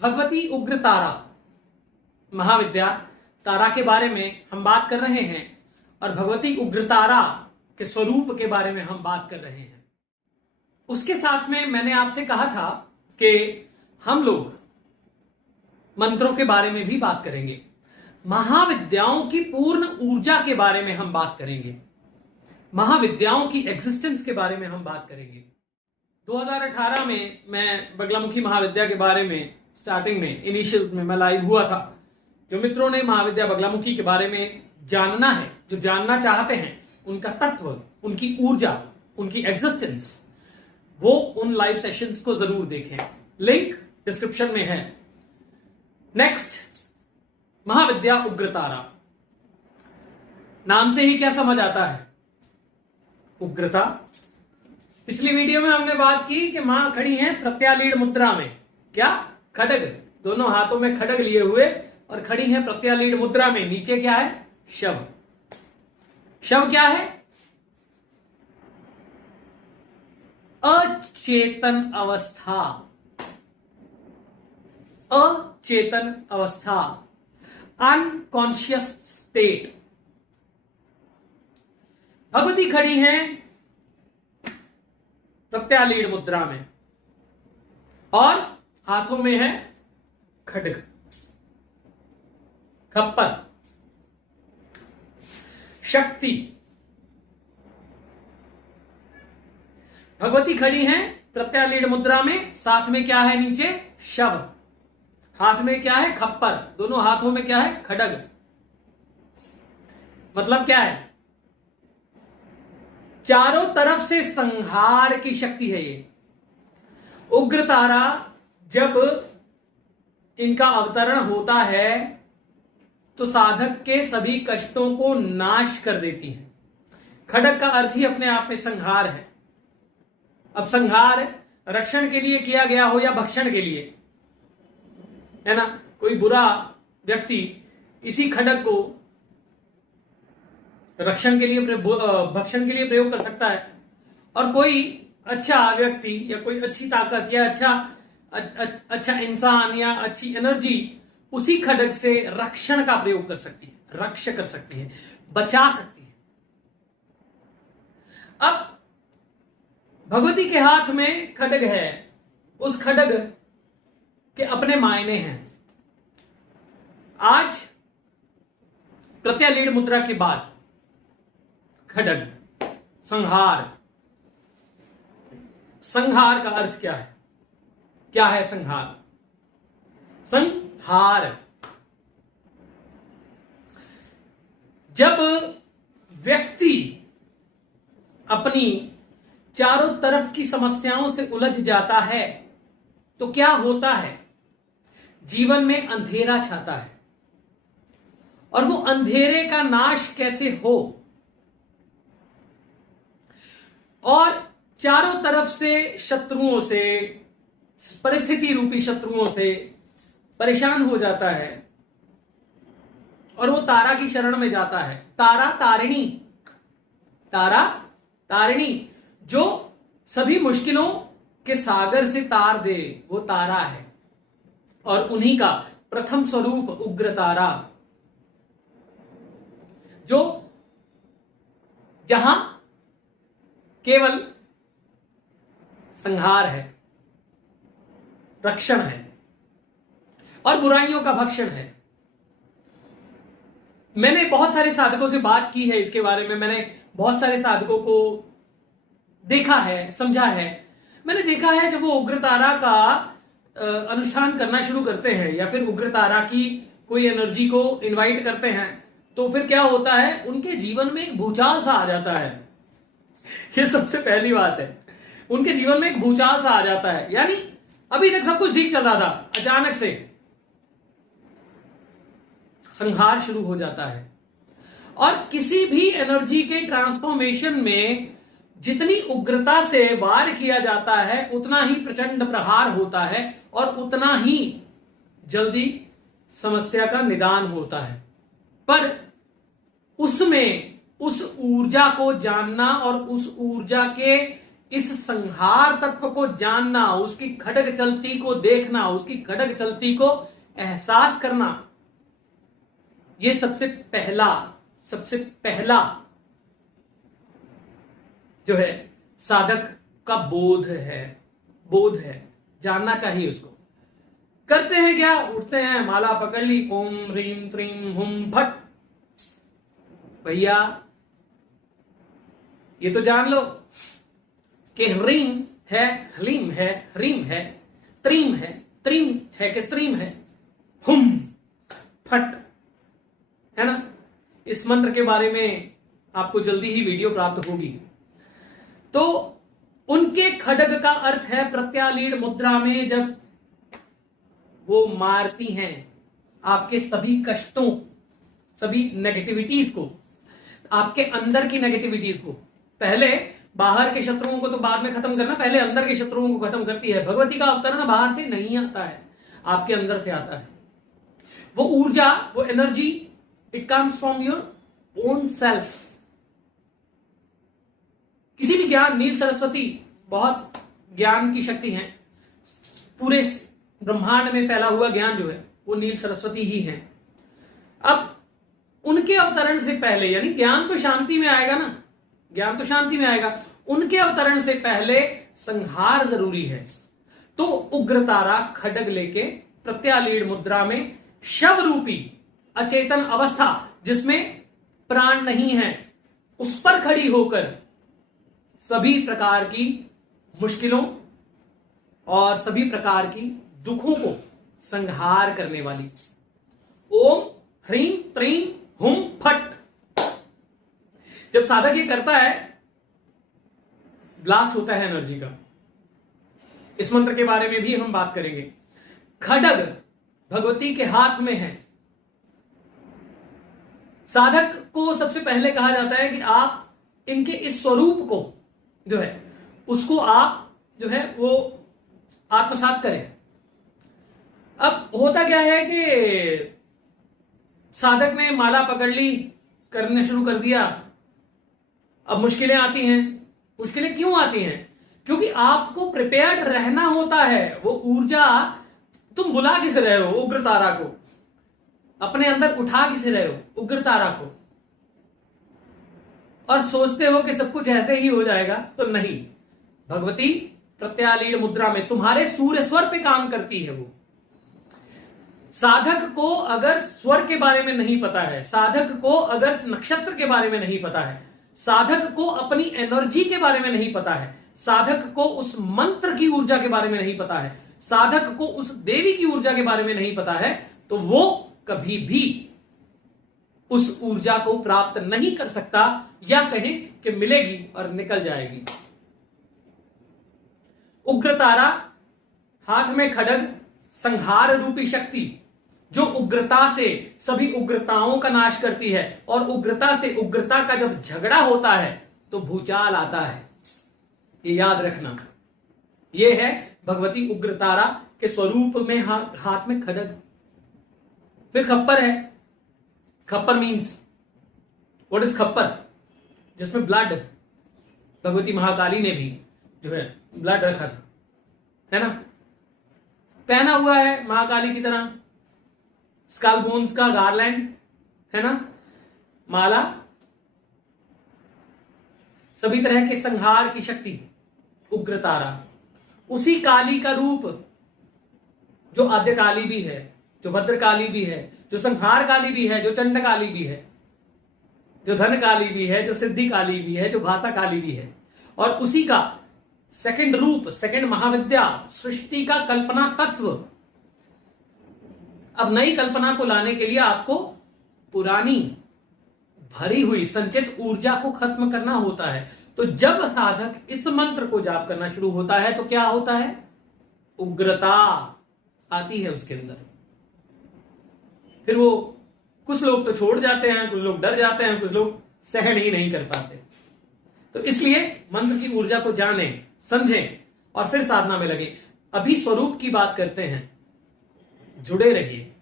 भगवती उग्र तारा महाविद्या तारा के बारे में हम बात कर रहे हैं और भगवती उग्र तारा के स्वरूप के बारे में हम बात कर रहे हैं। उसके साथ में मैंने आपसे कहा था कि हम लोग मंत्रों के बारे में भी बात करेंगे, महाविद्याओं की पूर्ण ऊर्जा के बारे में हम बात करेंगे, महाविद्याओं की एग्जिस्टेंस के बारे में हम बात करेंगे। 2018 में मैं बगलामुखी महाविद्या के बारे में स्टार्टिंग में इनिशियल में मैं लाइव हुआ था। जो मित्रों ने महाविद्या बगलामुखी के बारे में जानना है, जो जानना चाहते हैं, उनका तत्व, उनकी ऊर्जा, उनकी एग्जिस्टेंस, वो उन लाइव सेशंस को जरूर देखें। लिंक डिस्क्रिप्शन में है। नेक्स्ट, महाविद्या उग्रतारा। नाम से ही क्या समझ आता है? उग्रता। पिछली वीडियो में हमने बात की कि मां खड़ी हैं प्रत्यालीड़ मुद्रा में। क्या? खड्ग, दोनों हाथों में खड्ग लिए हुए और खड़ी हैं प्रत्यालीड़ मुद्रा में। नीचे क्या है? शव। शव क्या है? अचेतन अवस्था। अचेतन अवस्था, अनकॉन्शियस स्टेट। भगवती खड़ी हैं प्रत्यालीड़ मुद्रा में और हाथों में है खड्ग, खप्पर, शक्ति। भगवती खड़ी हैं प्रत्यालीड़ मुद्रा में, साथ में क्या है? नीचे शव, हाथ में क्या है? खप्पर, दोनों हाथों में क्या है? खड्ग। मतलब क्या है? चारों तरफ से संहार की शक्ति है ये। उग्र तारा जब इनका अवतरण होता है तो साधक के सभी कष्टों को नाश कर देती है। खड्ग का अर्थ ही अपने आप में संहार है। अब संहार रक्षण के लिए किया गया हो या भक्षण के लिए, है ना? कोई बुरा व्यक्ति इसी खड्ग को रक्षण के लिए, भक्षण के लिए प्रयोग कर सकता है, और कोई अच्छा व्यक्ति या कोई अच्छी ताकत या अच्छा इंसान या अच्छी एनर्जी उसी खड्ग से रक्षण का प्रयोग कर सकती है, रक्षा कर सकती है, बचा सकती है। अब भगवती के हाथ में खड्ग है, उस खड्ग के अपने मायने हैं। आज प्रत्यालीड़ मुद्रा के बाद खड्ग, संहार। संहार का अर्थ क्या है? क्या है संहार? संहार जब व्यक्ति अपनी चारों तरफ की समस्याओं से उलझ जाता है तो क्या होता है? जीवन में अंधेरा छाता है, और वो अंधेरे का नाश कैसे हो, और चारों तरफ से शत्रुओं से, परिस्थिति रूपी शत्रुओं से परेशान हो जाता है और वो तारा की शरण में जाता है। तारा तारिणी, तारा तारिणी, जो सभी मुश्किलों के सागर से तार दे, वो तारा है। और उन्हीं का प्रथम स्वरूप उग्र तारा, जो जहां केवल संहार है, रक्षण है और बुराइयों का भक्षण है। मैंने बहुत सारे साधकों से बात की है इसके बारे में। मैंने बहुत सारे साधकों को देखा है, समझा है। मैंने देखा है जब वो उग्र तारा का अनुष्ठान करना शुरू करते हैं या फिर उग्र तारा की कोई एनर्जी को इनवाइट करते हैं, तो फिर क्या होता है? उनके जीवन में एक भूचाल सा आ जाता है। ये सबसे पहली बात है, उनके जीवन में एक भूचाल सा आ जाता है। यानी अभी तक सब कुछ ठीक चल रहा था, अचानक से संहार शुरू हो जाता है। और किसी भी एनर्जी के ट्रांसफॉर्मेशन में जितनी उग्रता से वार किया जाता है, उतना ही प्रचंड प्रहार होता है और उतना ही जल्दी समस्या का निदान होता है। पर उसमें उस ऊर्जा को जानना और उस ऊर्जा के इस संहार तत्व को जानना, उसकी खड़ग चलती को देखना, उसकी खड़ग चलती को एहसास करना, यह सबसे पहला जो है साधक का बोध है। जानना चाहिए उसको। करते हैं क्या? उठते हैं, माला पकड़ ली, ओम ह्रीम त्रीम हुम फट। भैया ये तो जान लो कि ह्रीम है, ह्लीम है, ह्रीम है, त्रीम है कि स्त्रीम है, हुम फट, है ना। इस मंत्र के बारे में आपको जल्दी ही वीडियो प्राप्त होगी। तो उनके खड्ग का अर्थ है प्रत्यालीड़ मुद्रा में जब वो मारती हैं आपके सभी कष्टों, सभी नेगेटिविटीज को, आपके अंदर की नेगेटिविटीज को। पहले बाहर के शत्रुओं को तो बाद में खत्म करना, पहले अंदर के शत्रुओं को खत्म करती है। भगवती का अवतरण बाहर से नहीं आता है, आपके अंदर से आता है। वो ऊर्जा, वो energy, it comes from your own self. किसी भी ज्ञान, नील सरस्वती बहुत ज्ञान की शक्ति है। पूरे ब्रह्मांड में फैला हुआ ज्ञान जो है वो नील सरस्वती ही है। अब उनके अवतरण से पहले, यानी ज्ञान तो शांति में आएगा ना, ज्ञान तो शांति में आएगा, उनके अवतरण से पहले संहार जरूरी है। तो उग्रतारा खड्ग लेके प्रत्यालीड़ मुद्रा में शव रूपी अचेतन अवस्था जिसमें प्राण नहीं है, उस पर खड़ी होकर सभी प्रकार की मुश्किलों और सभी प्रकार की दुखों को संहार करने वाली ओम ह्रीम त्रीम हुम फट। जब साधक ये करता है, ब्लास्ट होता है एनर्जी का। इस मंत्र के बारे में भी हम बात करेंगे। खड्ग भगवती के हाथ में है। साधक को सबसे पहले कहा जाता है कि आप इनके इस स्वरूप को जो है उसको आप जो है वो आत्मसात करें। अब होता क्या है कि साधक ने माला पकड़ ली, करने शुरू कर दिया, अब मुश्किलें आती हैं। मुश्किलें क्यों आती हैं? क्योंकि आपको प्रिपेयर्ड रहना होता है। वो ऊर्जा तुम बुला किसे रहे हो? उग्रतारा को। अपने अंदर उठा किसे रहे हो? उग्रतारा को। और सोचते हो कि सब कुछ ऐसे ही हो जाएगा, तो नहीं। भगवती प्रत्यालीड़ मुद्रा में तुम्हारे सूर्य स्वर पे काम करती है। वो साधक को अगर स्वर के बारे में नहीं पता है, साधक को अगर नक्षत्र के बारे में नहीं पता है, साधक को अपनी एनर्जी के बारे में नहीं पता है, साधक को उस मंत्र की ऊर्जा के बारे में नहीं पता है, साधक को उस देवी की ऊर्जा के बारे में नहीं पता है, तो वो कभी भी उस ऊर्जा को प्राप्त नहीं कर सकता, या कहें कि मिलेगी और निकल जाएगी। उग्रतारा, हाथ में खड्ग, संहार रूपी शक्ति जो उग्रता से सभी उग्रताओं का नाश करती है। और उग्रता से उग्रता का जब झगड़ा होता है तो भूचाल आता है। ये याद रखना। ये है भगवती उग्रतारा के स्वरूप में हाथ में खड्ग। फिर खप्पर है। खप्पर मीन्स व्हाट इज खप्पर? जिसमें ब्लड, भगवती महाकाली ने भी जो है ब्लड रखा था, है ना। पहना हुआ है महाकाली की तरह स्कल बोन्स का गारलैंड, है ना, माला, सभी तरह के संहार की शक्ति उग्रतारा। उसी काली का रूप जो आद्य काली भी है, जो भद्रकाली भी है, जो संहार काली भी है, जो चंड काली भी है, जो धन काली भी है, जो सिद्धि काली भी है, जो भाषा काली भी है। और उसी का सेकंड रूप, सेकंड महाविद्या, सृष्टि का कल्पना तत्व। अब नई कल्पना को लाने के लिए आपको पुरानी भरी हुई संचित ऊर्जा को खत्म करना होता है। तो जब साधक इस मंत्र को जाप करना शुरू होता है तो क्या होता है? उग्रता आती है उसके अंदर। फिर वो, कुछ लोग तो छोड़ जाते हैं, कुछ लोग डर जाते हैं, कुछ लोग सहन ही नहीं कर पाते। तो इसलिए मंत्र की ऊर्जा को जानें, समझें और फिर साधना में लगे। अभी स्वरूप की बात करते हैं, जुड़े रहिए।